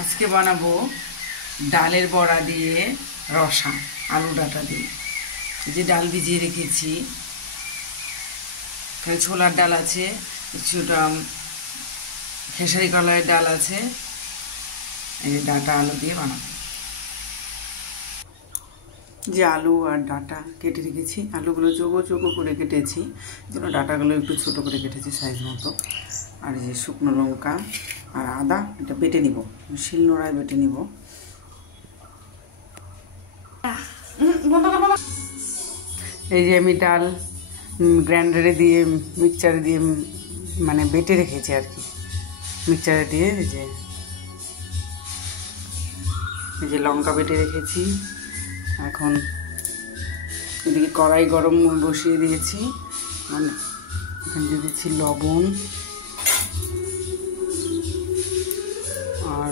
আজকে বানাবো ডালের বড়া দিয়ে রসা, আলু ডাঁটা দিয়ে। এই যে ডাল ভিজিয়ে রেখেছি, এখানে ছোলার ডাল আছে, কিছুটা খেসারি কলাইয়ের ডাল আছে। এই যে ডাঁটা আলু দিয়ে বানাবো। যে আলু আর ডাঁটা কেটে রেখেছি, আলুগুলো চৌকো চৌকো করে কেটেছি, যেন ডাঁটাগুলো একটু ছোট করে কেটেছি সাইজ মতো। আর এই যে শুকনো লঙ্কা আর আদা, এটা বেটে নিব, শিলনোড়ায় বেটে নিব। এই যে আমি ডাল গ্রাইন্ডারে দিয়ে মিক্সচারে দিয়ে মানে বেটে রেখেছি আর কি, মিক্সচারে দিয়ে। এই যে লঙ্কা বেটে রেখেছি। এখন এদিকে কড়াই গরম বসিয়ে দিয়েছি, মানে এখানে দিয়ে দিচ্ছি লবণ আর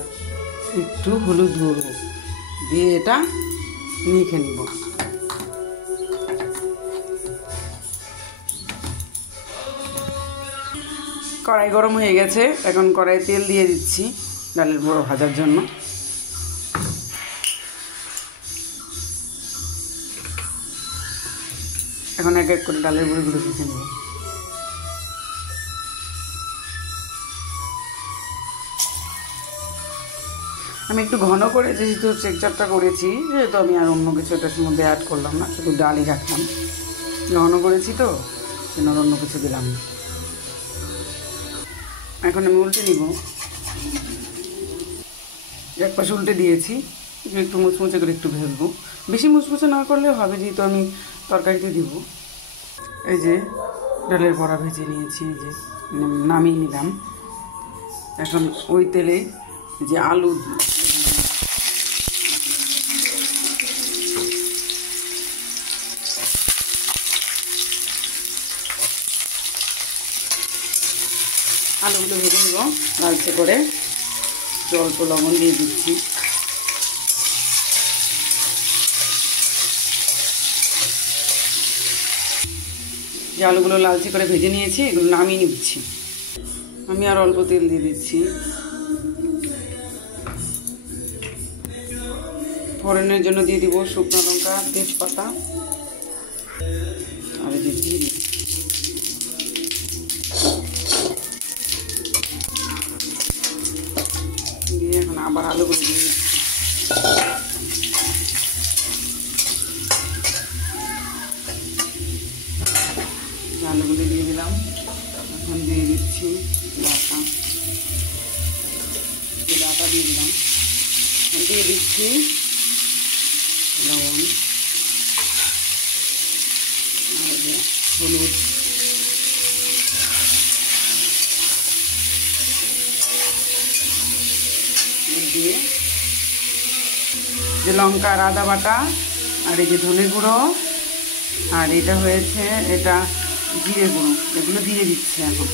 একটু হলুদ গুঁড়ো দিয়ে এটা মেখে নিব। কড়াই গরম হয়ে গেছে, এখন কড়াই তেল দিয়ে দিচ্ছি ডালের বড়া ভাজার জন্য। এখন এক এক করে ডালের বড়িগুলো ভেজে নেব। আমি একটু ঘন করে যেহেতু টেক্সচারটা করেছি, যেহেতু আমি আর অন্য কিছু এটার মধ্যে অ্যাড করলাম না, শুধু ডালই রাখলাম। ঘন করেছি তো, কেন অন্য কিছু দিলাম না। এখন আমি উল্টে নিব। এক পাশে উল্টে দিয়েছি, একটু মুচমুচে করে একটু ভেজবো। বেশি মুচমুচে না করলেও হবে, যেহেতু আমি তরকারিতে দিব। এই যে ডালের বড়া ভেজে নিয়েছি, এই যে নামিয়ে নিলাম। এখন ওই তেলে যে আলু আলুগুলো ভেজে নেব লালচে করে, অল্প লবণ দিয়ে দিচ্ছি। যে আলুগুলো লালচে করে ভেজে নিয়েছি, এগুলো নামিয়ে নিচ্ছি। আমি আর অল্প তেল দিয়ে দিচ্ছি। ফোড়নের জন্য দিয়ে দিব শুকনো লঙ্কা, তেজপাতা আর এই যে জিরে। দিয়ে এখন আবার আলুগুলো দিয়ে দিচ্ছি। আলুগুলো দিয়ে দিলাম। এখন দিয়ে দিচ্ছি ডাঁটা দিয়ে দিলাম। দিয়ে দিচ্ছি লবণ আর হলুদ, দিয়ে যে লঙ্কা আর আদা বাটা আর এই যে ধনে গুঁড়ো আর এটা হয়েছে এটা জিরে গুঁড়ো, এগুলো দিয়ে দিচ্ছি। এখন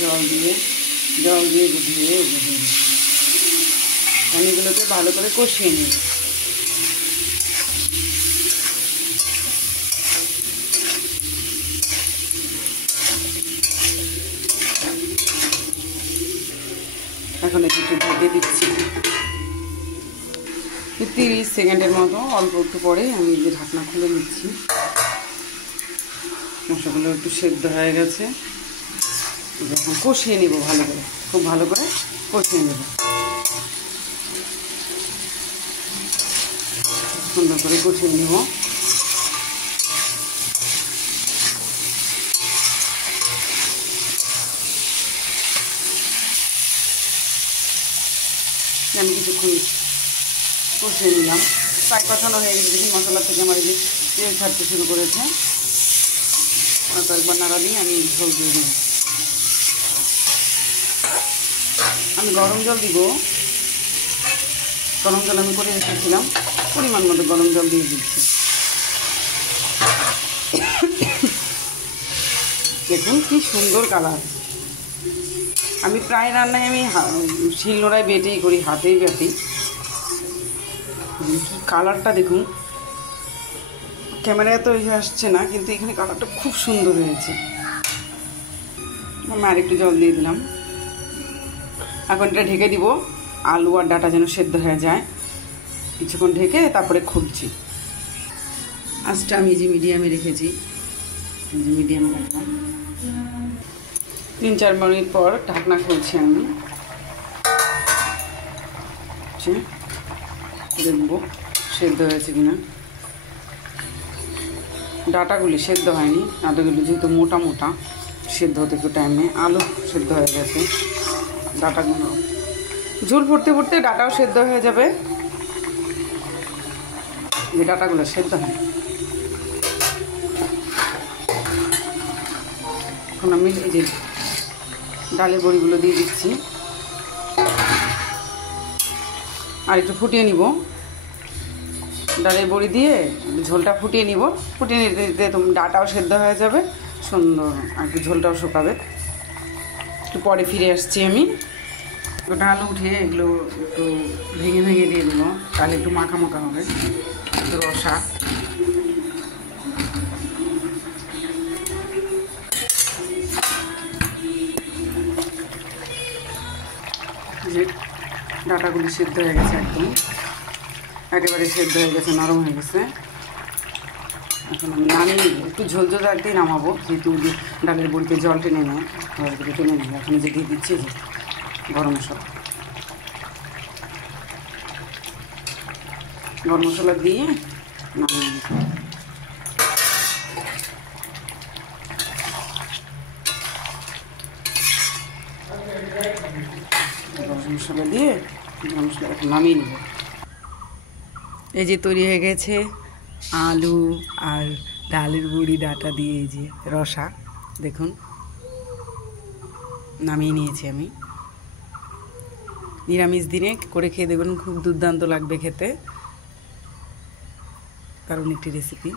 জল দিয়ে গুটিয়ে এগুলোকে ভালো করে কষিয়ে নিই। এখন একটু ঢেকে দিচ্ছি 30 সেকেন্ডের মতো। অল্প একটু পরে আমি যে ঢাকনা খুলে নিচ্ছি। মশলাগুলো একটু সেদ্ধ হয়ে গেছে, এখন কষিয়ে নিব ভালো করে, খুব ভালো করে কষিয়ে নেব। সুন্দর করে কষিয়ে নেব। আমি কিছুক্ষণ কষিয়ে নিলাম, প্রায় কষানো হয়ে গেছে। দেখুন মশলা থেকে আমার এই তেল ছাড়তে শুরু করেছে। একবার নাড়া দিয়ে আমি ঝোল দিয়ে দেব। আমি গরম জল দিব। গরম জল আমি করে রেখেছিলাম, পরিমাণ মতো গরম জল দিয়ে দিচ্ছি। দেখুন কি সুন্দর কালার। আমি প্রায় রান্নায় আমি শিলনোড়ায় বেটেই করি, হাতেই বেটি। কি কালারটা দেখুন, ক্যামেরায় তো আসছে না, কিন্তু এখানে কালারটা খুব সুন্দর হয়েছে। আমি আর একটু জল দিয়ে দিলাম। এখন এটা ঢেকে দিব, আলু আর ডাটা যেন সেদ্ধ হয়ে যায়। কিছুক্ষণ ঢেকে তারপরে খুলছি। আঁচটা আমি যে মিডিয়ামে রেখেছি, মিডিয়ামে রাখলাম। 3-4 মিনিট পর ঢাকনা খুলছি আমি, দেখবো সেদ্ধ হয়েছে কিনা। ডাটাগুলি সেদ্ধ হয়নি, ডাটাগুলি যেহেতু মোটা মোটা, সেদ্ধ হতে একটু টাইম নেই। আলু সেদ্ধ হয়ে গেছে, ডাটাগুলো ঝোল ফুটতে ফুটতে ডাটাও সেদ্ধ হয়ে যাবে। যে ডাটাগুলো সেদ্ধ হয়, এখন আমি এই যে ডালের বড়িগুলো দিয়ে দিচ্ছি, আর একটু ফুটিয়ে নিব। ডালের বড়ি দিয়ে ঝোলটা ফুটিয়ে নিব, ফুটিয়ে নিতে দিতে ডাটাও সেদ্ধ হয়ে যাবে সুন্দর, আর একটু ঝোলটাও শুকাবে। একটু পরে ফিরে আসছি আমি। ডাল উঠিয়ে এগুলো একটু ভেঙে ভেঙে দিয়ে দেবো, তাহলে একটু মাখা মাখা হবে, একটু রসা। যে ডাটাগুলি সেদ্ধ হয়ে গেছে, একদম একেবারে সেদ্ধ হয়ে গেছে, নরম হয়ে গেছে। এখন আমি নামিয়ে নেবো, একটু ঝোল ঝোল রাখতেই নামাবো, যেহেতু ডালের বড়িতে জল টেনে নেয়, জলগুলো টেনে নেবে। এখন যে দিয়ে দিচ্ছি যে গরম মশলা, গরম মশলা দিয়ে নামিয়ে দিচ্ছি। গরম মশলা দিয়ে গরম মশলা এখন নামিয়ে নেব। এই যে তৈরি হয়ে গেছে আলু আর ডালের বড়ি ডাটা দিয়ে, এই যে রসা, দেখুন নামিয়ে নিয়েছি আমি। নিরামিষ দিনে করে খেয়ে দেখবেন, খুব দুর্দান্ত লাগবে খেতে, কারণ একটি রেসিপি।